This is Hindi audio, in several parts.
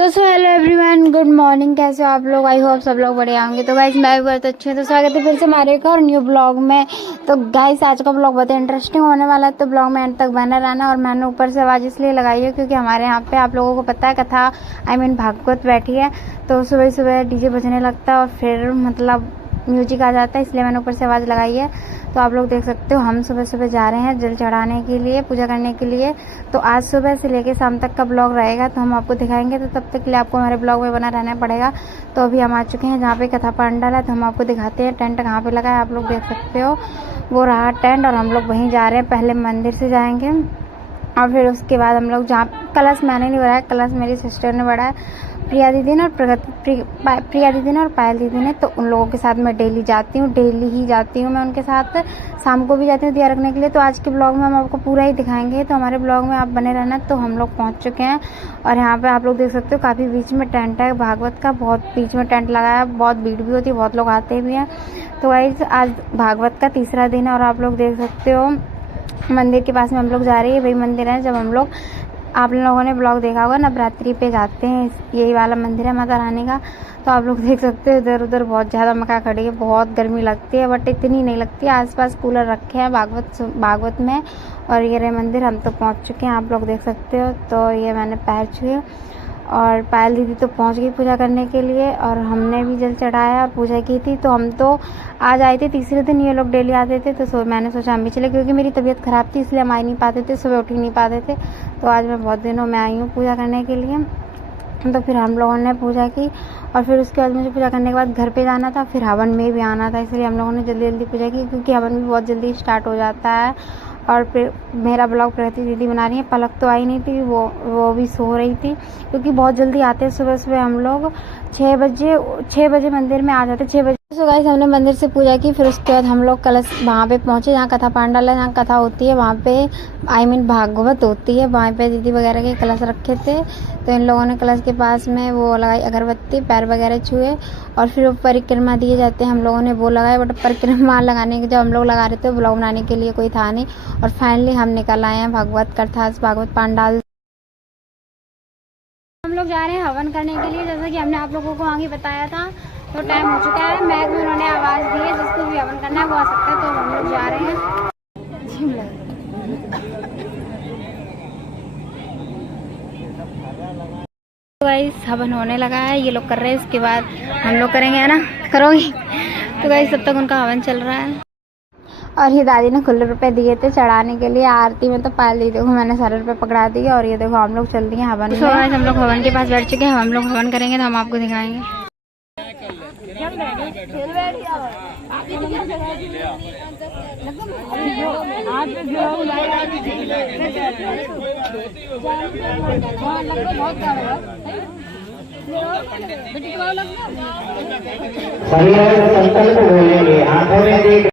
तो so hello everyone, good morning. कैसे हो आप लोग? आई होप सब लोग बढ़िया होंगे। तो गाइस मैं भी बहुत अच्छी हूँ। तो स्वागत है फिर से हमारे एक और न्यू ब्लॉग में। तो गाइस आज का ब्लॉग बहुत इंटरेस्टिंग होने वाला है, तो ब्लॉग में एंड तक बना रहना। और मैंने ऊपर से आवाज़ इसलिए लगाई है क्योंकि हमारे यहाँ पे आप लोगों को पता है कथा भागवत बैठी है, तो सुबह सुबह डीजे बजने लगता है और फिर मतलब म्यूजिक आ जाता है, इसलिए मैंने ऊपर से आवाज़ लगाई है। तो आप लोग देख सकते हो हम सुबह सुबह जा रहे हैं जल चढ़ाने के लिए, पूजा करने के लिए। तो आज सुबह से लेके शाम तक का ब्लॉग रहेगा, तो हम आपको दिखाएंगे। तो तब तक के लिए आपको हमारे ब्लॉग में बना रहना पड़ेगा। तो अभी हम आ चुके हैं जहाँ पे कथा पंडाल है, तो हम आपको दिखाते हैं टेंट कहाँ पे लगा है। आप लोग देख सकते हो वो रहा टेंट, और हम लोग वहीं जा रहे हैं। पहले मंदिर से जाएंगे और फिर उसके बाद हम लोग जहाँ कलश मैंने नहीं बढ़ाया, कलश मेरी सिस्टर ने बढ़ाया, प्रिया दीदी ने और प्रिया दीदी ने और पायल दीदी ने। तो उन लोगों के साथ मैं डेली जाती हूँ, डेली ही जाती हूँ मैं उनके साथ। शाम को भी जाती हूँ दिया रखने के लिए। तो आज के ब्लॉग में हम आपको पूरा ही दिखाएंगे, तो हमारे ब्लॉग में आप बने रहना। तो हम लोग पहुँच चुके हैं और यहाँ पे आप लोग देख सकते हो काफ़ी बीच में टेंट है भागवत का, बहुत बीच में टेंट लगाया है। बहुत भीड़ भी होती है, बहुत लोग आते भी हैं। तो गाइस आज भागवत का तीसरा दिन है और आप लोग देख सकते हो मंदिर के पास में हम लोग जा रहे हैं। वही मंदिर है जब हम लोग, आप लोगों ने ब्लॉग देखा होगा, नवरात्रि पे जाते हैं, यही वाला मंदिर है माता रानी का। तो आप लोग देख सकते हो इधर उधर बहुत ज़्यादा मक्का खड़ी है, बहुत गर्मी लगती है, बट इतनी नहीं लगती। आसपास कूलर रखे हैं भागवत में। और ये रहे मंदिर, हम तो पहुंच चुके हैं, आप लोग देख सकते हो। तो ये मैंने पैर छुए और पायल दीदी तो पहुंच गई पूजा करने के लिए, और हमने भी जल चढ़ाया और पूजा की थी। तो हम तो आज आए थे तीसरे दिन, ये लोग डेली आते थे। तो मैंने सोचा हम भी चले, क्योंकि मेरी तबीयत ख़राब थी इसलिए हम आ नहीं पाते थे, सुबह उठ ही नहीं पाते थे। तो आज मैं बहुत दिनों में आई हूँ पूजा करने के लिए। तो फिर हम लोगों ने पूजा की और फिर उसके बाद मुझे पूजा करने के बाद घर पे जाना था, फिर हवन में भी आना था, इसलिए हम लोगों ने जल्दी जल्दी पूजा की, क्योंकि हवन भी बहुत जल्दी स्टार्ट हो जाता है। और फिर मेरा ब्लॉग प्रगति दीदी बना रही है, पलक तो आई नहीं थी, वो भी सो रही थी, क्योंकि बहुत जल्दी आते हैं सुबह सुबह। हम लोग 6 बजे मंदिर में आ जाते, 6 बजे। सो गाइस हमने मंदिर से पूजा की, फिर उसके बाद हम लोग कलश वहाँ पे पहुँचे जहाँ कथा पांडाल है, जहाँ कथा होती है, वहाँ पे भागवत होती है, वहाँ पे दीदी वगैरह के कलश रखे थे। तो इन लोगों ने कलश के पास में वो लगाई अगरबत्ती, पैर वगैरह छुए, और फिर वो परिक्रमा दिए जाते हैं, हम लोगों ने वो लगाए। बट परिक्रमा लगाने के जब हम लोग लगा रहे थे ब्लॉग बनाने के लिए कोई था नहीं, और फाइनली हम निकल आए हैं भागवत कथा भागवत पांडाल। हम लोग जा रहे हैं हवन करने के लिए, जैसा कि हमने आप लोगों को आगे बताया था। तो टाइम हो चुका है, मैग में उन्होंने आवाज़ दी है जिसको भी हवन करना है वो आ सकता है। तो हम लोग जा रहे हैं। तो गाइस हवन होने लगा है, ये लोग कर रहे हैं, इसके बाद हम लोग करेंगे, है ना? करोगी? तो गाइस तब तक उनका हवन चल रहा है। और ये दादी ने खुले रुपए दिए थे चढ़ाने के लिए आरती में, तो पाल दी, देखो मैंने सारे रुपए पकड़ा दिए। और ये देखो हम लोग चल दिए हवन में। गाइस हम लोग हवन के पास बैठ चुके हैं, हम लोग हवन करेंगे तो हम आपको दिखाएंगे। संकल्प बोलेंगे, हाथों में देख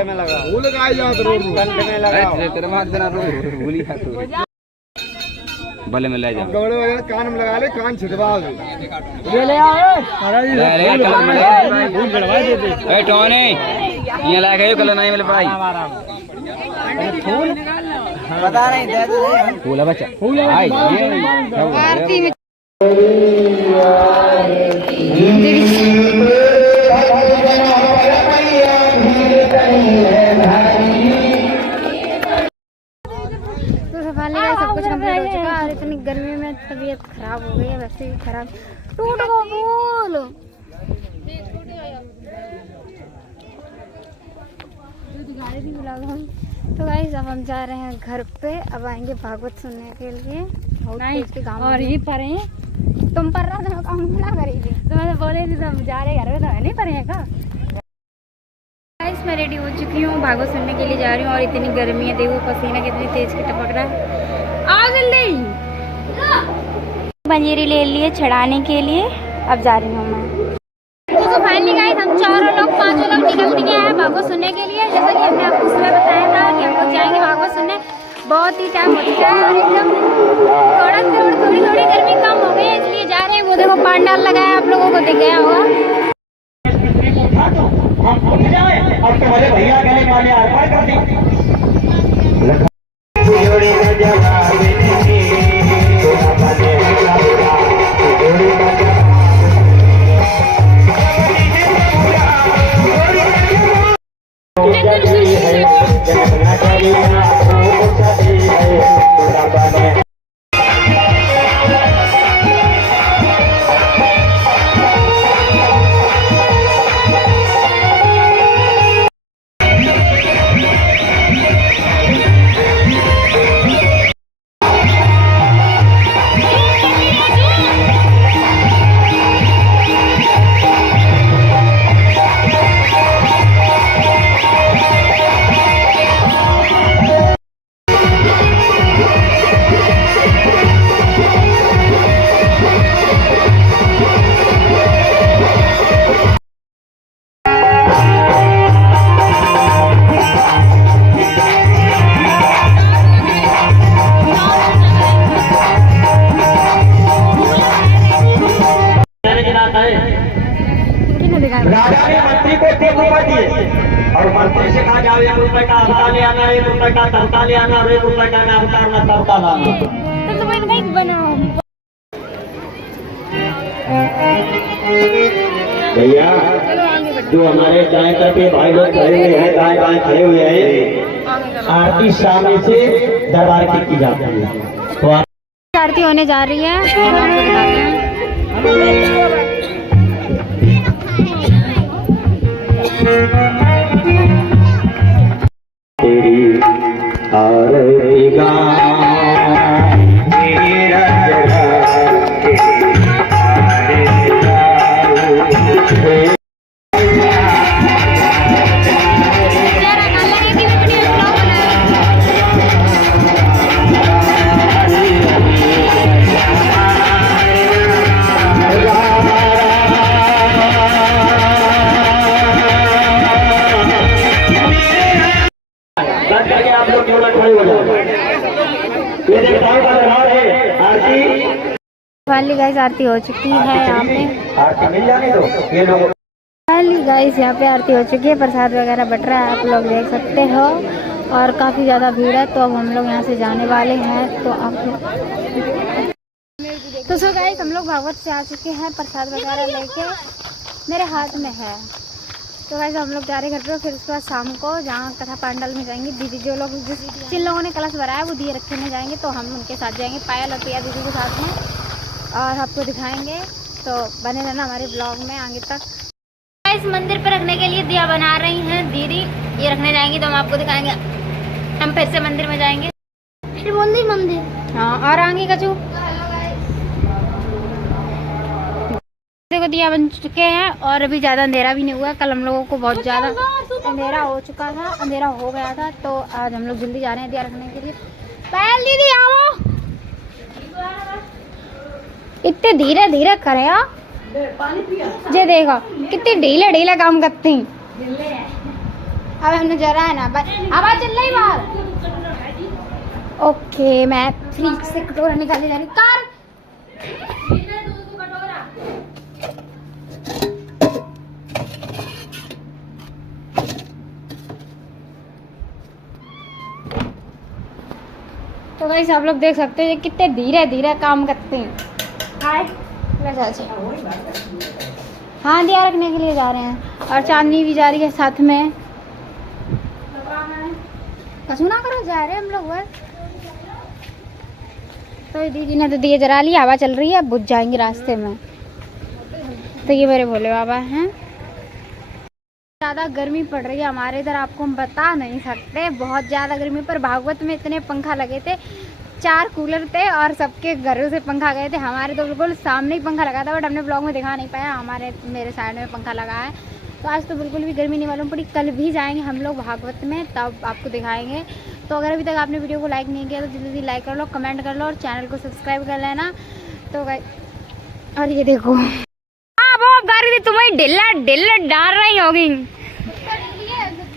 में लगा भूल गाय जा कंठ में लगा तेरे मार देना भूली खा तू बले में ले जा गौड़े वगैरह कान में लगा ले, कान छिदवा दे ये ले आओ महाराज ले कलर में भूल गड़वा दे दे ए टोने ये ला गए कलर नहीं मिल पाई फूल बता नहीं दे दे फूल है बच्चा फूल है ये आरती में सब कुछ कंप्लीट हो चुका है। और इतनी गर्मी में तबीयत खराब हो गई है, वैसे ही खराब। टूट गया फूल। बनाई थी ब्लॉग हम। तो गाइस अब हम जा रहे हैं घर पे, अब आएंगे भागवत सुनने के लिए। और ये पढ़े तुम पढ़ रहा था, काम ना करेगी तो मैंने बोले थी तुम जा रहे घर में, तो नहीं पढ़ेगा। गाइस मैं रेडी हो चुकी हूँ, भागवत सुनने के लिए जा रही हूँ। और इतनी गर्मी है, देखो पसीना कितनी तेज की टपक रहा है। आ जल्दी पंजीरी ले लिए चढ़ाने के लिए, अब जा रही हूँ मैं। तो फाइनली गाइस हम पांचों लोग निकल गए हैं भागवत सुनने के लिए। जैसा कि हमने आपको सुबह बताया था कि हम लोग जाएंगे भागवत सुनने। बहुत ही टाइम हो चुका है और एकदम थोड़ी गर्मी कम हो गई है, इसलिए जा रहे हैं। वो देखो पंडाल लगाया, आप लोगों को दिख गया होगा। अब तुम्हारे भैया कहने वाले अर्पण कर दी। राजा ने मंत्री को 3 रुपए दिए और मंत्री से कहा जाओ 1 रुपए का अवता ले आना, 1 रुपए का तड़का ले आना और 1 रुपए का ना अवतार ना तड़का लाना। तो मैं नहीं बनाऊं भैया जो हमारे दाएं तरफ के भाई लोग खड़े हुए हैं, दाएं बाएं खड़े हुए हैं, आरती सामने से दरबार की जाती है। तो आरती होने जा रही है, आपको दिखाते हैं। तेरी आरती आप लोग केवल खड़े हो जाओ। ये देवताओं का दरबार है। आरती फाइनली गाइस आरती हो चुकी है यहाँ पे। आरती मिल जाने दो ये लोग। फाइनली गाइस यहाँ पे आरती हो चुकी है, प्रसाद वगैरह बट रहा है, आप लोग देख सकते हो। और काफ़ी ज़्यादा भीड़ है, तो अब हम लोग यहाँ से जाने वाले हैं। तो आप तो सो गाइस हम लोग भागवत से आ चुके हैं, प्रसाद वगैरह लेके मेरे हाथ में है। तो गाइस हम लोग जा रहे हैं घर पे। फिर उसके बाद शाम को जहाँ कथा पंडाल में जाएंगे, दीदी जो लोग जिन लोगों ने कलश भराया वो दिए रखे में जाएंगे, तो हम उनके साथ जाएंगे, पायल और प्रिया दीदी के साथ में, और आपको दिखाएंगे। तो बने रहना हमारे ब्लॉग में आगे तक। इस मंदिर पर रखने के लिए दिया बना रही हैं दीदी, ये रखने जाएंगी तो हम आपको दिखाएंगे। हम फिर से मंदिर में जाएंगे, श्री मंदिर। हाँ और आगे कचू देखो दिया बन चुके हैं, और अभी ज़्यादा अंधेरा भी नहीं हुआ। कल हम लोगों को बहुत ज़्यादा अंधेरा हो चुका था, अंधेरा हो गया था, तो आज हम लोग जल्दी जा रहे हैं दिया रखने के लिए। पायल दीदी आओ, इतने धीरे धीरे करे जे देखो कितने ढीले ढीले काम करती। अब हमने जरा है ना आवाज चल रही बाहर। ओके मैं फ्रिज से कटोरा निकाले जा रही कार। तो गाइस आप लोग देख सकते हैं कितने धीरे धीरे काम करते हैं। हाँ दिया रखने के लिए जा रहे हैं, और चांदनी भी जा रही है साथ में। कसू ना करो, जा रहे हैं हम लोग बस। तो दीदी ने तो दिए जरा लिया, हवा चल रही है, बुझ जाएंगे रास्ते में। तो ये मेरे भोले बाबा हैं। ज़्यादा गर्मी पड़ रही है हमारे इधर, आपको हम बता नहीं सकते, बहुत ज़्यादा गर्मी। पर भागवत में इतने पंखा लगे थे, 4 कूलर थे और सबके घरों से पंखा गए थे। हमारे तो बिल्कुल सामने ही पंखा लगा था, बट हमने ब्लॉग में दिखा नहीं पाया। मेरे साइड में पंखा लगा है, तो आज तो बिल्कुल भी गर्मी नहीं मालूम पड़ी। कल भी जाएंगे हम लोग भागवत में, तब आपको दिखाएंगे। तो अगर अभी तक आपने वीडियो को लाइक नहीं किया तो जल्दी लाइक कर लो, कमेंट कर लो और चैनल को सब्सक्राइब कर लेना। तो और ये देखो, हाँ वो गाड़ी तुम्हें ढिल्ला डाल रही होगी।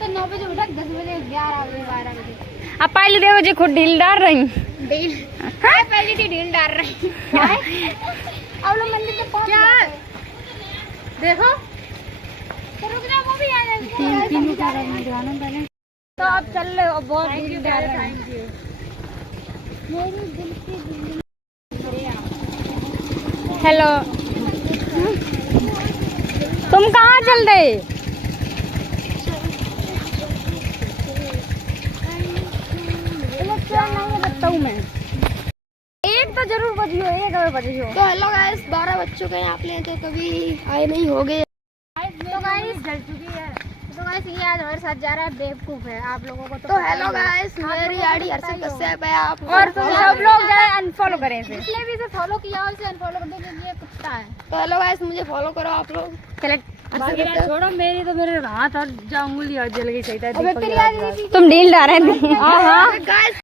9 बजे उठा, 10 बजे, 11 बजे, 12 बजे। अब पहले देखो जी खुद ढील डाल रही, पहले थी ढील डाल रही। अब लोग मंदिर से पहुंच गए, देखो तो रुक जा, वो भी आ जाएंगे। तो आप चल रहे हो, बहुत ढील डाल रहे हैं। मेरी दिल की हेलो, तुम कहाँ चल रहे? बताता हूँ मैं, एक तो जरूर बजियो, एक और बजियो। तो हेलो गाइस, 12 बज चुके हैं, आप लेते कभी आए नहीं हो गए। तो गाइस जल चुकी है। तो गाइस ये आज हमारे साथ जा रहा है, बेवकूफ है आप लोगों को। तो हेलो गाइस, मेरी आईडी हर्षित कश्यप है, आप और सब लोग जाए अनफॉलो करें इसे, इसलिए भी इसे फॉलो किया और इसे अनफॉलो कर दीजिए, ये कुत्ता है। तो हेलो गाइस, मुझे फॉलो करो आप लोग। छोड़ो मेरी, तो मेरे हाथ और उंगली और जल गई। सही था, तुम ढील डाल रहे थे। हां गाइस,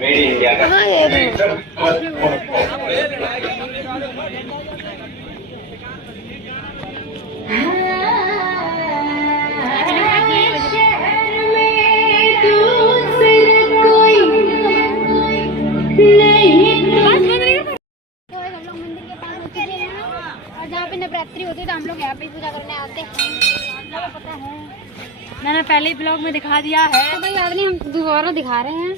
मेरी इंडिया जहाँ पे नवरात्रि होती है तो हम लोग यहाँ पे पूजा करने आते हैं, आपको पता है। मैंने पहले ही ब्लॉग में दिखा दिया है, तो भाई याद नहीं, हम दोबारा दिखा रहे हैं।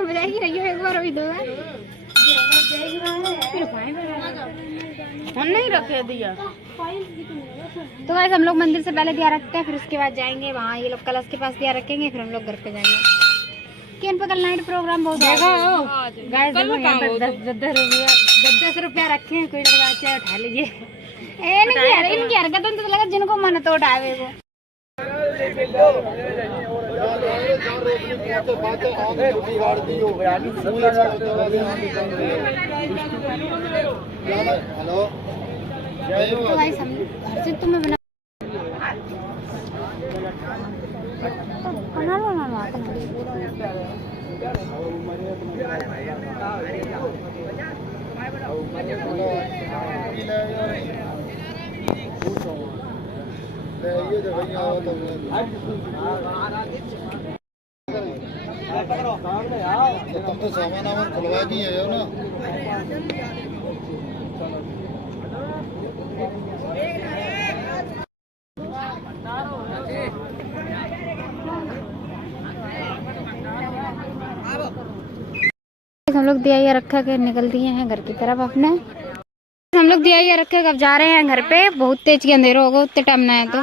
बजाएगी रही हो एक बार, अभी 2 बार नहीं रखे दिया। तो गाइस हम लोग मंदिर से पहले दिया रखते हैं, फिर उसके बाद जाएंगे वहाँ, ये लोग कलश के पास दिया रखेंगे, फिर हम लोग घर पे जाएंगे। किन पे कल नाइट प्रोग्राम बहुत गाइस, 10 रुपया रखे हैं, कोई लगा चाहे उठा लीजिए। इनकी हरकतों तो लगा जिनको मन तो उठावे वो। तो गाइस हम हर्षित तुम्हें बना तुम तो सामान वामान खुलवा के आए हो ना। हम लोग दिया रखा के निकल दिए हैं घर की तरफ अपने। हम लोग दिया रखे, अब जा रहे हैं घर पे। बहुत तेज के अंधेरा होगा, उतने टाइम ना है तो